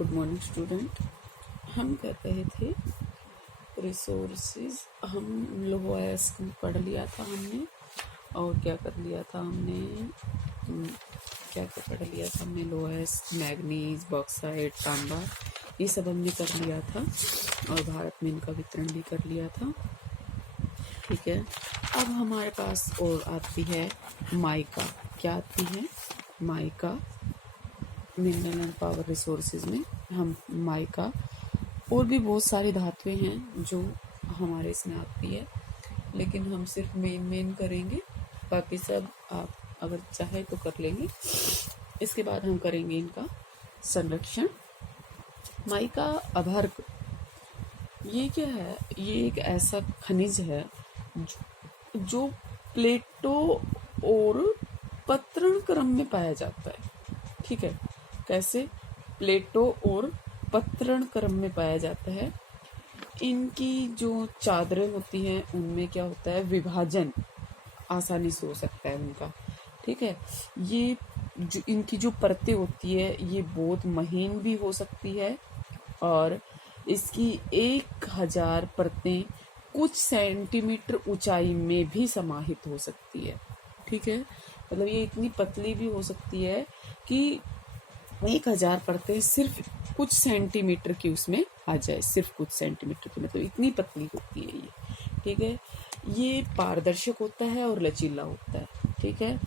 Good morning student. हम कर रहे थे रिसोर्सेज। हम लोएस पढ़ लिया था हमने, और क्या कर लिया था हमने, क्या क्या पढ़ लिया था हमने, लोएस, मैग्नीज, बॉक्साइट, तांबा, ये सब हमने कर लिया था, और भारत में इनका वितरण भी कर लिया था। ठीक है, अब हमारे पास और आती है माइका। क्या आती है? Mica. Mineral and power resources में हम माइका, और भी बहुत सारी धातुएं हैं जो हमारे इसमें आती है, लेकिन हम सिर्फ मेन करेंगे, बाकी सब आप अगर चाहे तो कर लेंगे। इसके बाद हम करेंगे इनका संरक्षण। माइका अभर्क, ये क्या है? ये एक ऐसा खनिज है जो प्लेटो और पत्रण क्रम में पाया जाता है। ठीक है, कैसे? प्लेटो और पत्रण क्रम में पाया जाता है। इनकी जो चादरें होती हैं उनमें क्या होता है, विभाजन आसानी से हो सकता है उनका। ठीक है, ये जो इनकी जो परतें होती है ये बहुत महीन भी हो सकती है, और इसकी 1000 परतें कुछ सेंटीमीटर ऊंचाई में भी समाहित हो सकती है। ठीक है, मतलब ये इतनी पतली भी हो सकती है कि 1000 परतें सिर्फ कुछ सेंटीमीटर की उसमें आ जाए, सिर्फ कुछ सेंटीमीटर की, मतलब इतनी पतली होती है ये। ठीक है, ये पारदर्शक होता है और लचीला होता है। ठीक है,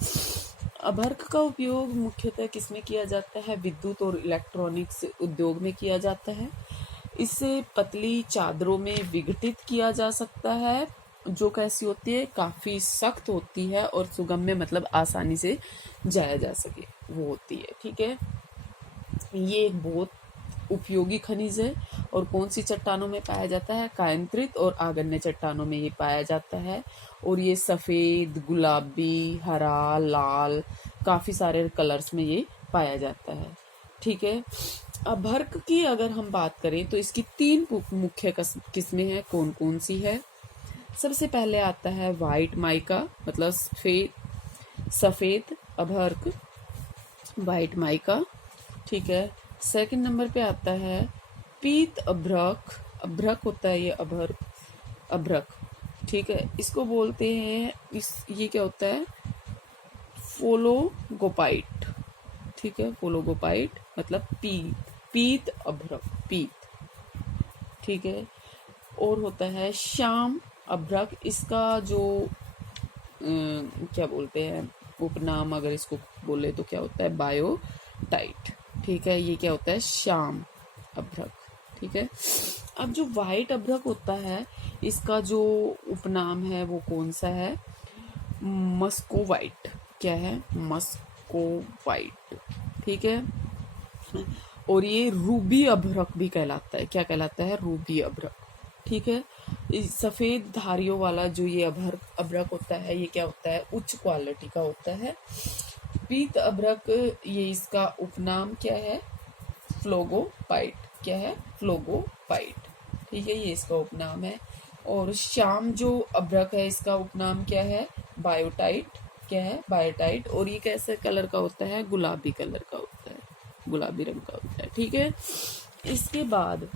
अभर्क का उपयोग मुख्यतः किसमें किया जाता है? विद्युत और इलेक्ट्रॉनिक्स उद्योग में किया जाता है। इसे पतली चादरों में विघटित किया जा सकता है, जो कैसी होती है, काफी सख्त होती है और सुगम्य, मतलब आसानी से जाया जा सके वो होती है। ठीक है, ये एक बहुत उपयोगी खनिज है, और कौन सी चट्टानों में पाया जाता है? कायंत्रित और आगन्य चट्टानों में ये पाया जाता है, और ये सफेद, गुलाबी, हरा, लाल, काफी सारे कलर्स में ये पाया जाता है। ठीक है, अभर्क की अगर हम बात करें तो इसकी 3 मुख्य किस्में हैं। कौन कौन सी है? सबसे पहले आता है व्हाइट माइका, मतलब सफेद अभर्क, व्हाइट माइका। ठीक है, सेकंड नंबर पे आता है पीत अभ्रक। अभ्रक होता है ये अभ्रक। ठीक है, इसको बोलते हैं ये क्या होता है? फोलोगोपाइट। ठीक है, फोलोगोपाइट मतलब पीत अभ्रक, पीत। ठीक है, और होता है श्याम अभ्रक। इसका जो क्या बोलते हैं उपनाम, अगर इसको बोले तो क्या होता है? बायोटाइट। ठीक है, ये क्या होता है? श्याम अभ्रक। ठीक है, अब जो व्हाइट अभ्रक होता है इसका जो उपनाम है वो कौन सा है? मस्कोवाइट। क्या है? मस्कोवाइट। ठीक है, और ये रूबी अभ्रक भी कहलाता है। क्या कहलाता है? रूबी अभ्रक। ठीक है, सफेद धारियों वाला जो ये अभ्रक होता है ये क्या होता है? उच्च क्वालिटी का होता है। पीत अभ्रक, ये इसका उपनाम क्या है? फ्लोगोपाइट। क्या है? फ्लोगोपाइट। ठीक है, ये इसका उपनाम है। और श्याम जो अभ्रक है इसका उपनाम क्या है? बायोटाइट। क्या है? बायोटाइट। और ये कैसे कलर का होता है? गुलाबी कलर का होता है, गुलाबी रंग का होता है। ठीक है, इसके बाद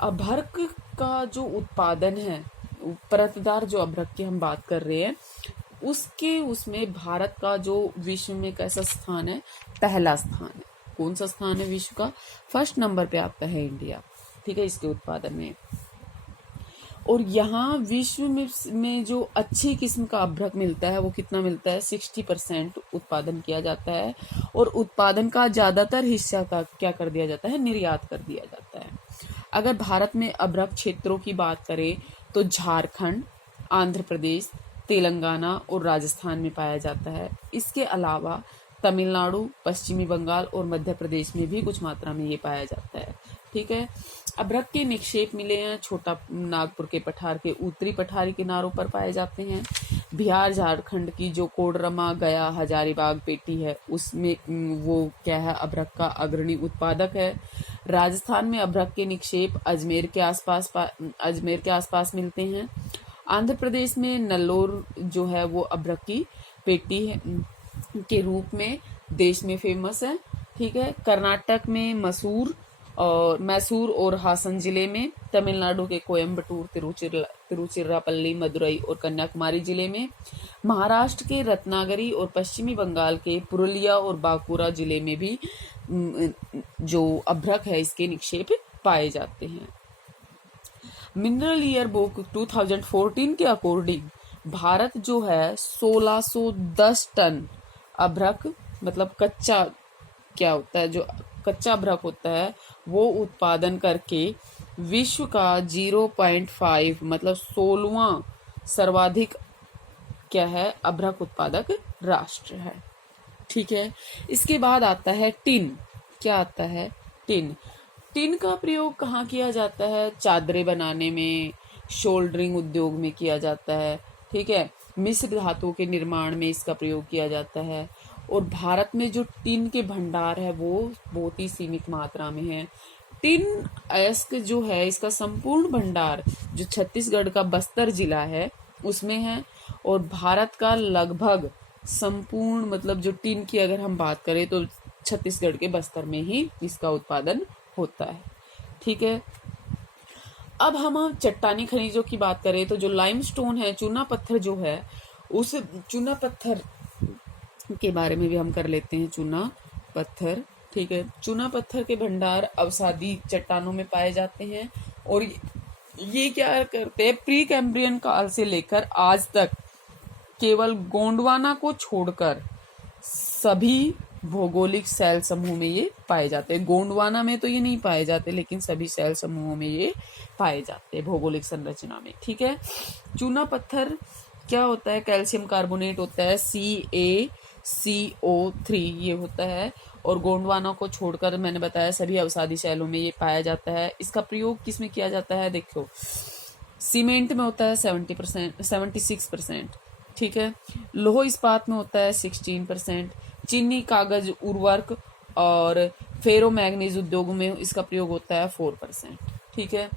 अभ्रक का जो उत्पादन है, परतदार जो अभ्रक की हम बात कर रहे हैं, उसमें भारत का जो विश्व में कैसा स्थान है? पहला स्थान है। कौन सा स्थान है विश्व का? फर्स्ट नंबर पे आता है इंडिया। ठीक है, इसके उत्पादन में। और यहाँ विश्व में जो अच्छी किस्म का अभ्रक मिलता है वो कितना मिलता है? 60% उत्पादन किया जाता है, और उत्पादन का ज्यादातर हिस्सा का क्या कर दिया जाता है? निर्यात कर दिया जाता है। अगर भारत में अभ्रक क्षेत्रों की बात करें तो झारखंड, आंध्र प्रदेश, तेलंगाना और राजस्थान में पाया जाता है। इसके अलावा तमिलनाडु, पश्चिमी बंगाल और मध्य प्रदेश में भी कुछ मात्रा में ये पाया जाता है। ठीक है, अभ्रक के निक्षेप मिले हैं छोटा नागपुर के पठार के उत्तरी पठारी किनारों पर पाए जाते हैं। बिहार, झारखंड की जो कोडरमा, गया, हजारीबाग पेटी है उसमें वो क्या है? अभ्रक का अग्रणी उत्पादक है। राजस्थान में अभ्रक के निक्षेप अजमेर के आसपास मिलते हैं। आंध्र प्रदेश में नल्लोर जो है वो अभ्रक की पेटी है के रूप में देश में फेमस है। ठीक है, कर्नाटक में मसूर और मैसूर और हासन जिले में, तमिलनाडु के कोयम्बटूर, तिरुचिरापल्ली, मदुरई और कन्याकुमारी जिले में, महाराष्ट्र के रत्नागिरी और पश्चिमी बंगाल के पुरुलिया और बांकुरा जिले में भी जो अभ्रक है इसके निक्षेप पाए जाते हैं। मिनरल ईयर बुक 2014 के अकॉर्डिंग भारत जो है 1610 टन अभ्रक, मतलब कच्चा क्या होता है, जो कच्चा अभ्रक होता है वो उत्पादन करके विश्व का 0.5 मतलब 16वां सर्वाधिक क्या है, अभ्रक उत्पादक राष्ट्र है। ठीक है, इसके बाद आता है टिन। क्या आता है? टिन। टिन का प्रयोग कहाँ किया जाता है? चादरें बनाने में, शोल्डरिंग उद्योग में किया जाता है। ठीक है, मिश्र धातुओं के निर्माण में इसका प्रयोग किया जाता है। और भारत में जो टिन के भंडार है वो बहुत ही सीमित मात्रा में है। टिन अयस्क जो है इसका संपूर्ण भंडार जो छत्तीसगढ़ का बस्तर जिला है उसमें है, और भारत का लगभग संपूर्ण मतलब जो टिन की अगर हम बात करें तो छत्तीसगढ़ के बस्तर में ही इसका उत्पादन होता है। ठीक है, अब हम चट्टानी खनिजों की बात करें तो जो लाइमस्टोन है, चूना पत्थर जो है, उस चूना पत्थर के बारे में भी हम कर लेते हैं। चूना पत्थर, ठीक है, चूना पत्थर के भंडार अवसादी चट्टानों में पाए जाते हैं, और ये क्या करते हैं, प्री कैम्ब्रियन काल से लेकर आज तक केवल गोंडवाना को छोड़कर सभी भौगोलिक सेल समूह में ये पाए जाते हैं। गोंडवाना में तो ये नहीं पाए जाते, लेकिन सभी सेल समूहों में ये पाए जाते हैं भौगोलिक संरचना में। ठीक है, चूना पत्थर क्या होता है? कैल्शियम कार्बोनेट होता है, CaCO3 ये होता है, और गोंडवाना को छोड़कर मैंने बताया सभी अवसादी शैलों में ये पाया जाता है। इसका प्रयोग किस में किया जाता है? देखो, सीमेंट में होता है 76%, ठीक है, लोह इस्पात में होता है 16%, चीनी, कागज, उर्वरक और फेरो मैग्नीज उद्योगों में इसका प्रयोग होता है 4%। ठीक है,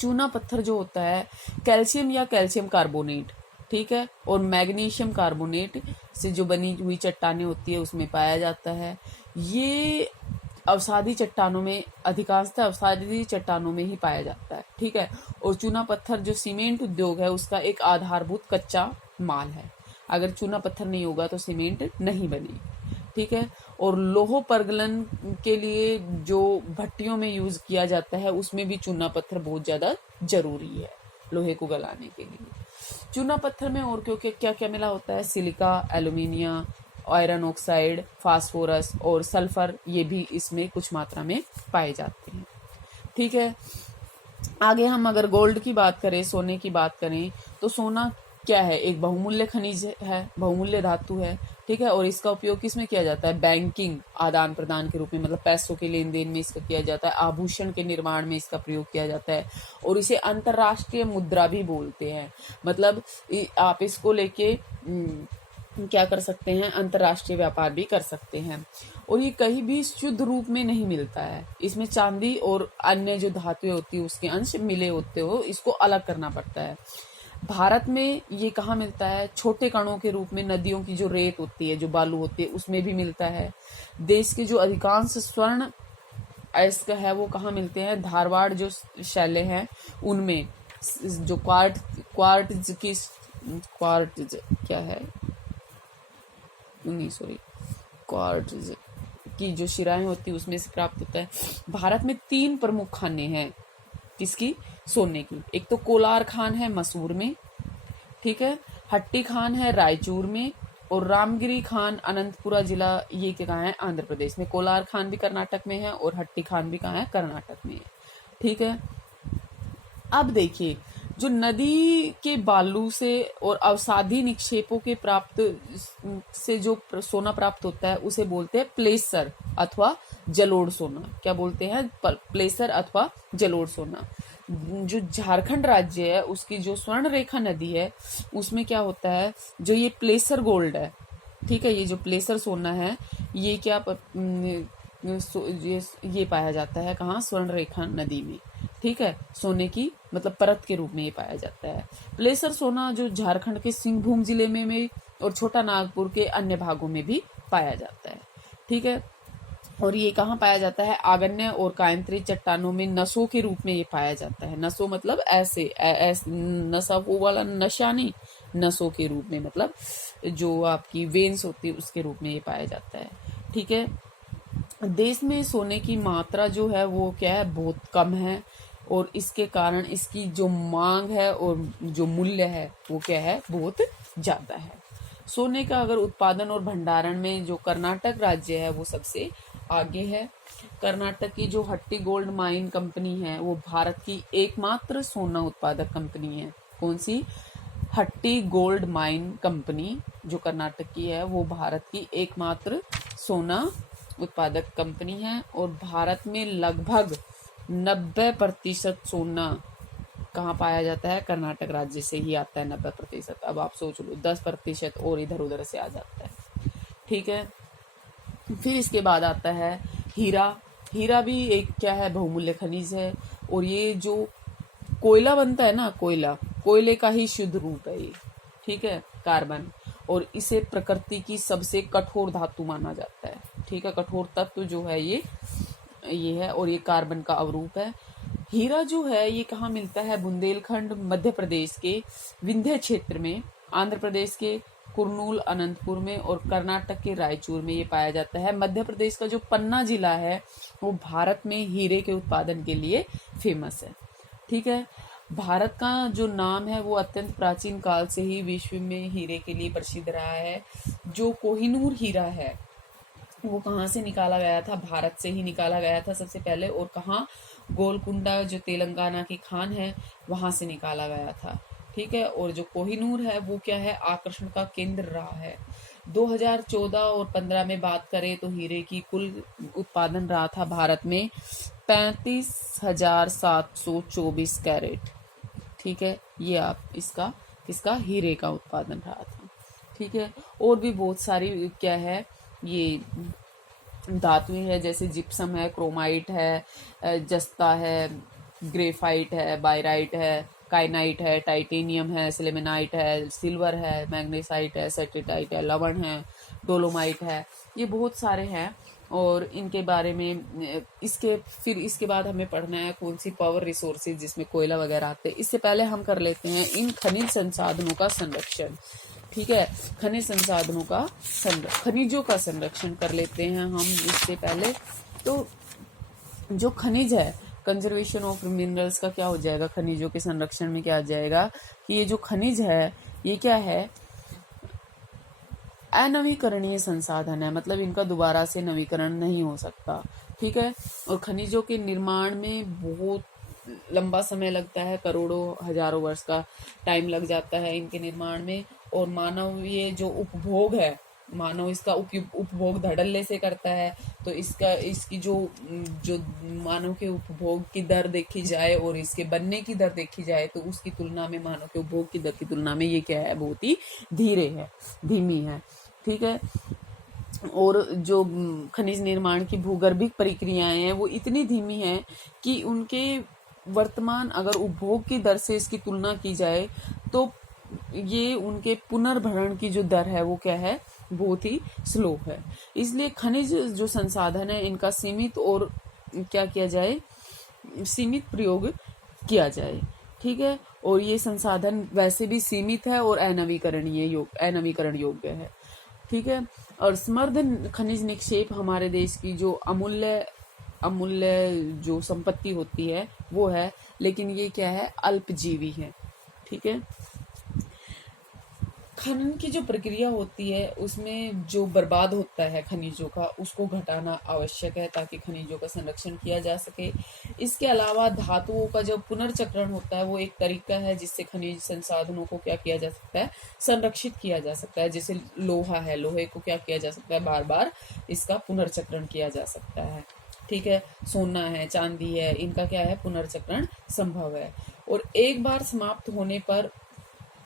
चूना पत्थर जो होता है कैल्शियम या कैल्शियम कार्बोनेट, ठीक है, और मैग्नीशियम कार्बोनेट से जो बनी हुई चट्टानें होती है उसमें पाया जाता है। ये अवसादी चट्टानों में, अधिकांशतः अवसादी चट्टानों में ही पाया जाता है। ठीक है, और चूना पत्थर जो सीमेंट उद्योग है उसका एक आधारभूत कच्चा माल है। अगर चूना पत्थर नहीं होगा तो सीमेंट नहीं बनेगी। ठीक है, और लोह परगलन के लिए जो भट्टियों में यूज किया जाता है उसमें भी चूना पत्थर बहुत ज्यादा जरूरी है लोहे को गलाने के लिए। चूना पत्थर में और क्या क्या मिला होता है? Silica, aluminium, iron oxide, phosphorus और सल्फर, ये भी इसमें कुछ मात्रा में पाए जाते हैं। ठीक है, आगे हम अगर गोल्ड की बात करें, सोने की बात करें, तो सोना क्या है? एक बहुमूल्य खनिज है, बहुमूल्य धातु है। ठीक है, और इसका उपयोग किसमें किया जाता है? बैंकिंग आदान प्रदान के रूप में, मतलब पैसों के लेन देन में इसका किया जाता है। आभूषण के निर्माण में इसका प्रयोग किया जाता है, और इसे अंतरराष्ट्रीय मुद्रा भी बोलते हैं। मतलब आप इसको लेके क्या कर सकते हैं? अंतरराष्ट्रीय व्यापार भी कर सकते हैं। और ये कहीं भी शुद्ध रूप में नहीं मिलता है, इसमें चांदी और अन्य जो धातुएं होती है उसके अंश मिले होते हो, इसको अलग करना पड़ता है। भारत में ये कहाँ मिलता है? छोटे कणों के रूप में नदियों की जो रेत होती है, जो बालू होती है, उसमें भी मिलता है। देश के जो अधिकांश स्वर्ण अयस्क है वो कहाँ मिलते हैं? धारवाड़ जो शैलें हैं उनमें। जो क्वार्ट्ज की जो शिराएं होती है उसमें से प्राप्त होता है। भारत में 3 प्रमुख खाने हैं किसकी? सोने की। एक तो कोलार खान है मसूर में, ठीक है, हट्टी खान है रायचूर में, और रामगिरी खान अनंतपुरा जिला, ये कहाँ है? आंध्र प्रदेश में। कोलार खान भी कर्नाटक में है और हट्टी खान भी कहाँ है? कर्नाटक में है। ठीक है, अब देखिए, जो नदी के बालू से और अवसादी निक्षेपों के प्राप्त से जो सोना प्राप्त होता है उसे बोलते हैं प्लेसर अथवा जलोढ़ सोना। क्या बोलते हैं? प्लेसर अथवा जलोढ़ सोना। जो झारखंड राज्य है उसकी जो स्वर्ण रेखा नदी है उसमें क्या होता है? जो ये प्लेसर गोल्ड है, ठीक है, ये जो प्लेसर सोना है ये क्या ये पाया जाता है कहाँ? स्वर्ण रेखा नदी में। ठीक है, सोने की मतलब परत के रूप में ये पाया जाता है। प्लेसर सोना जो झारखंड के सिंहभूम जिले में और छोटा नागपुर के अन्य भागों में भी पाया जाता है। ठीक है, और ये कहाँ पाया जाता है? आग्नेय और कायांतरी चट्टानों में नसों के रूप में ये पाया जाता है। नसों मतलब ऐसे नशा, वो वाला नशा नहीं, नसों के रूप में मतलब जो आपकी वेन्स होती है उसके रूप में ये पाया जाता है। ठीक है। देश में सोने की मात्रा जो है वो क्या है? बहुत कम है, और इसके कारण इसकी जो मांग है और जो मूल्य है वो क्या है? बहुत ज्यादा है। सोने का अगर उत्पादन और भंडारण में जो कर्नाटक राज्य है वो सबसे आगे है। कर्नाटक की जो हट्टी गोल्ड माइन कंपनी है वो भारत की एकमात्र सोना उत्पादक कंपनी है। कौन सी? हट्टी गोल्ड माइन कंपनी जो कर्नाटक की है वो भारत की एकमात्र सोना उत्पादक कंपनी है। और भारत में लगभग 90% सोना कहाँ पाया जाता है? कर्नाटक राज्य से ही आता है 90%। अब आप सोच लो 10% और इधर उधर से आ जाता है। ठीक है। फिर इसके बाद आता है हीरा। हीरा भी एक क्या है? बहुमूल्य खनिज है। और ये जो कोयला बनता है ना, कोयले का ही शुद्ध रूप है ये। ठीक है, कार्बन। और इसे प्रकृति की सबसे कठोर धातु माना जाता है। ठीक है, कठोर तत्व जो है ये है, और ये कार्बन का अवरूप है। हीरा जो है ये कहाँ मिलता है? बुंदेलखंड मध्य प्रदेश के विंध्य क्षेत्र में, आंध्र प्रदेश के कुर्नूल अनंतपुर में, और कर्नाटक के रायचूर में ये पाया जाता है। मध्य प्रदेश का जो पन्ना जिला है वो भारत में हीरे के उत्पादन के लिए फेमस है। ठीक है। भारत का जो नाम है वो अत्यंत प्राचीन काल से ही विश्व में हीरे के लिए प्रसिद्ध रहा है। जो कोहिनूर हीरा है वो कहाँ से निकाला गया था? भारत से ही निकाला गया था सबसे पहले। और कहाँ? गोलकुंडा जो तेलंगाना की खान है वहां से निकाला गया था। ठीक है। और जो कोहिनूर है वो क्या है? आकर्षण का केंद्र रहा है। 2014 और 15 में बात करें तो हीरे की कुल उत्पादन रहा था भारत में 35,724 कैरेट। ठीक है, ये आप इसका किसका? हीरे का उत्पादन रहा था। ठीक है। और भी बहुत सारी क्या है ये धातुएं है, जैसे जिप्सम है, क्रोमाइट है, जस्ता है, ग्रेफाइट है, बायराइट है, काइनाइट है, टाइटेनियम है, सिलेमेनाइट है, सिल्वर है, मैग्नेसाइट है, सेटेटाइट है, लवण है, डोलोमाइट है। ये बहुत सारे हैं। और इनके बारे में इसके बाद हमें पढ़ना है कौन सी पावर रिसोर्सेज जिसमें कोयला वगैरह आते हैं। इससे पहले हम कर लेते हैं इन खनिज संसाधनों का संरक्षण। ठीक है, खनिज संसाधनों का खनिजों का संरक्षण कर लेते हैं हम इससे पहले। तो जो खनिज है, कंजर्वेशन ऑफ मिनरल्स का क्या हो जाएगा? खनिजों के संरक्षण में क्या आ जाएगा कि ये जो खनिज है ये क्या है? अनवीकरणीय संसाधन है, मतलब इनका दोबारा से नवीकरण नहीं हो सकता। ठीक है। और खनिजों के निर्माण में बहुत लंबा समय लगता है, करोड़ों हजारों वर्ष का टाइम लग जाता है इनके निर्माण में। और मानव ये जो उपभोग है, मानव इसका उपभोग धड़ल्ले से करता है। तो इसकी जो मानव के उपभोग की दर देखी जाए और इसके बनने की दर देखी जाए तो उसकी तुलना में, मानव के उपभोग की दर की तुलना में ये क्या है? बहुत ही धीमी है। ठीक है। और जो खनिज निर्माण की भूगर्भिक प्रक्रियाएं हैं वो इतनी धीमी है कि उनके वर्तमान अगर उपभोग की दर से इसकी तुलना की जाए तो ये उनके पुनर्भरण की जो दर है वो क्या है? बहुत ही स्लो है। इसलिए खनिज जो संसाधन है इनका सीमित और क्या किया जाए? सीमित प्रयोग किया जाए। ठीक है। और ये संसाधन वैसे भी सीमित है और अनवीकरण योग्य है। ठीक है। और समृद्ध खनिज निक्षेप हमारे देश की जो अमूल्य जो संपत्ति होती है वो है, लेकिन ये क्या है? अल्पजीवी है। ठीक है। खनन की जो प्रक्रिया होती है उसमें जो बर्बाद होता है खनिजों का उसको घटाना आवश्यक है ताकि खनिजों का संरक्षण किया जा सके। इसके अलावा धातुओं का जो पुनर्चक्रण होता है वो एक तरीका है जिससे खनिज संसाधनों को क्या किया जा सकता है? संरक्षित किया जा सकता है। जैसे लोहा है, लोहे को क्या किया जा सकता है? बार बार इसका पुनर्चक्रण किया जा सकता है। ठीक है। सोना है, चांदी है, इनका क्या है? पुनर्चक्रण संभव है। और एक बार समाप्त होने पर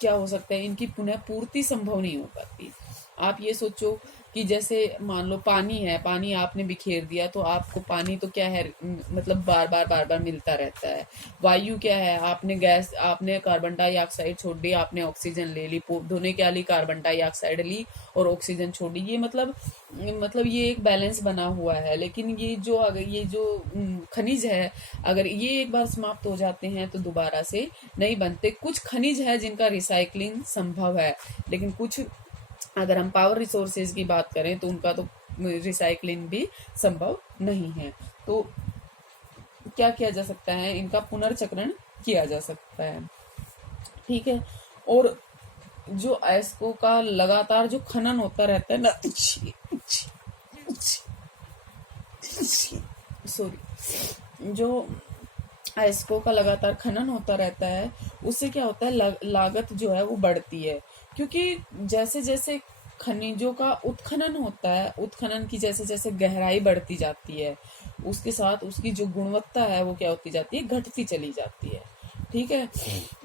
क्या हो सकता है? इनकी पुनः पूर्ति संभव नहीं हो पाती। आप ये सोचो कि जैसे मान लो पानी है, पानी आपने बिखेर दिया तो आपको पानी तो क्या है, मतलब बार बार मिलता रहता है। वायु क्या है, आपने गैस, आपने कार्बन डाइऑक्साइड छोड़ दी, आपने ऑक्सीजन ले ली, दोनों क्या ली, कार्बन डाइऑक्साइड ली और ऑक्सीजन छोड़ी। ये मतलब ये एक बैलेंस बना हुआ है। लेकिन ये जो अगर ये जो खनिज है, अगर ये एक बार समाप्त हो जाते हैं तो दोबारा से नहीं बनते। कुछ खनिज है जिनका रिसाइकलिंग संभव है, लेकिन कुछ, अगर हम पावर रिसोर्सेज की बात करें तो उनका तो रिसाइकलिंग भी संभव नहीं है। तो क्या किया जा सकता है, इनका पुनर्चक्रण किया जा सकता है। ठीक है। और जो अयस्कों का लगातार जो खनन होता रहता है ना, सॉरी, जो अयस्कों का लगातार खनन होता रहता है, उससे क्या होता है, लागत जो है वो बढ़ती है। क्योंकि जैसे जैसे खनिजों का उत्खनन होता है, उत्खनन की जैसे जैसे गहराई बढ़ती जाती है, उसके साथ उसकी जो गुणवत्ता है वो क्या होती जाती है, घटती चली जाती है। ठीक है।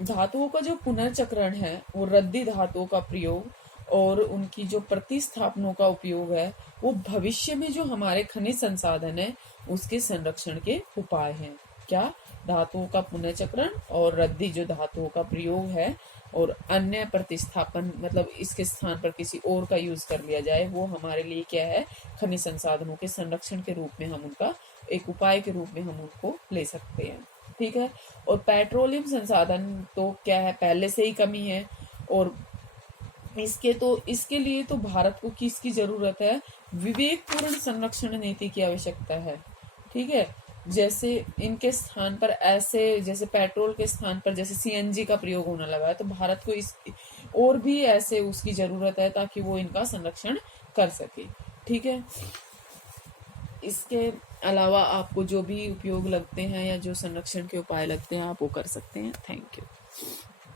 धातुओं का जो पुनर्चक्रण है, वो रद्दी धातुओं का प्रयोग और उनकी जो प्रतिस्थापनों का उपयोग है, वो भविष्य में जो हमारे खनिज संसाधन है उसके संरक्षण के उपाय हैं। क्या? धातुओं का पुनर्चक्रण और रद्दी जो धातुओं का प्रयोग है और अन्य प्रतिस्थापन, मतलब इसके स्थान पर किसी और का यूज कर लिया जाए, वो हमारे लिए क्या है, खनिज संसाधनों के संरक्षण के रूप में हम उनका एक उपाय के रूप में हम उनको ले सकते हैं। ठीक है। और पेट्रोलियम संसाधन तो क्या है, पहले से ही कमी है और इसके लिए तो भारत को किसकी जरूरत है, विवेकपूर्ण संरक्षण नीति की आवश्यकता है। ठीक है। जैसे इनके स्थान पर ऐसे, जैसे पेट्रोल के स्थान पर जैसे सीएनजी का प्रयोग होने लगा है, तो भारत को इस और भी ऐसे उसकी जरूरत है ताकि वो इनका संरक्षण कर सके। ठीक है। इसके अलावा आपको जो भी उपयोग लगते हैं या जो संरक्षण के उपाय लगते हैं आप वो कर सकते हैं। Thank you.